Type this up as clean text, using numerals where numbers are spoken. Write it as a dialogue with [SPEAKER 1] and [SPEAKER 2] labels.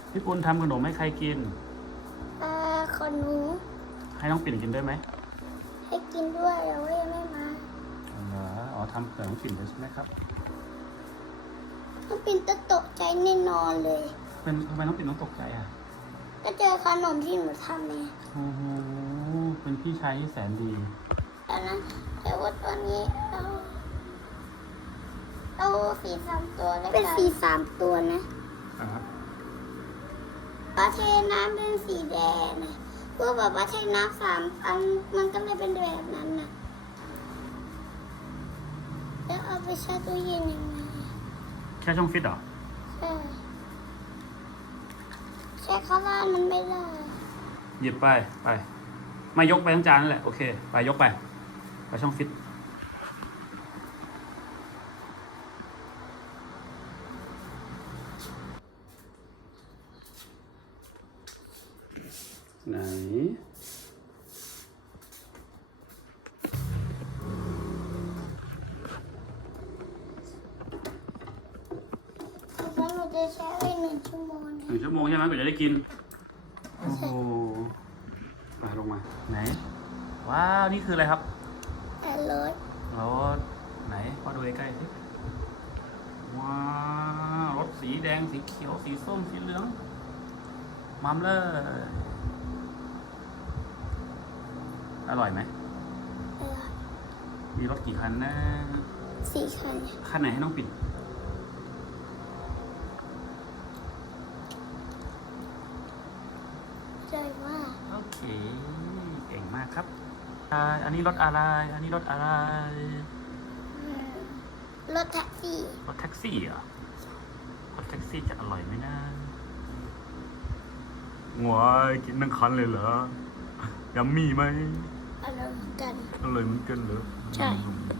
[SPEAKER 1] พี่ปุณทำขนมให้ใครกิน
[SPEAKER 2] คนหนู
[SPEAKER 1] ให้น้องปิ่นกินด้วยไหม
[SPEAKER 2] ให้กินด้วยแต่ว่ายังไม่มา
[SPEAKER 1] เหรออ๋อทำเผื่อน้องปิ่นเลยใช่ไหมครับ
[SPEAKER 2] น้องปิ่นจะตกใจแน่นอนเลย
[SPEAKER 1] เป็นทำไมน้องปิ่นต้องตกใจอ่ะ
[SPEAKER 2] ก็เจอขนมที่หนูทำเนี่ย
[SPEAKER 1] โอ้โหเป็นพี่ชายที่แสนดี
[SPEAKER 2] แต่ว่าตอนนี้เรา4-3 ตัวแล้วเป็น4-3 ตัวนะครับ ปลาเทน้ำเป็นสีแดงนะเพื่อแบบว่าเทน้ำ3 อันมันก็ไม่เป็นแบบนั้นนะแล้วเอาไปแช่ตู้เย็นยังไง
[SPEAKER 1] แค่ช่องฟิตเหรอ
[SPEAKER 2] ใช่แช่ข้างล่างมันไม่ได้
[SPEAKER 1] หยิบไปไม่ยกไปทั้งจานนั่นแหละ โอเค ไปยกไปช่องฟิต ไหน
[SPEAKER 2] แล้วหนูจะแช่ไว้1 ชั่วโมงนะ
[SPEAKER 1] 1 ชั่วโมงใช่ไหมกว่าจะได้กิน โอ้โหไปลงมา ไหน ว้าว นี่คืออะไรครับ
[SPEAKER 2] แต่รส
[SPEAKER 1] รถไหนพอดูใกล้ๆสิว้าวรถสีแดงสีเขียวสีส้มสีเหลืองมัมเลยอร่อยไหม
[SPEAKER 2] อร่อย
[SPEAKER 1] มีรถกี่คันนะ
[SPEAKER 2] 4 คัน
[SPEAKER 1] คันไหนให้น้องปิ่น
[SPEAKER 2] ใจมาก
[SPEAKER 1] โอเคเก่งมากครับอันนี้รถอะไรอันนี้รถอะไร
[SPEAKER 2] รถแท็กซี่
[SPEAKER 1] รถแท็กซี่เหรอรถแท็กซี่จะอร่อยไหมนะว้ายกินทั้งคันเลยเหรอยัมมี่ไหม
[SPEAKER 2] อร่อยเหมือนกัน
[SPEAKER 1] อร่อยเหมือนกันเหรอ
[SPEAKER 2] ใช่
[SPEAKER 1] อืม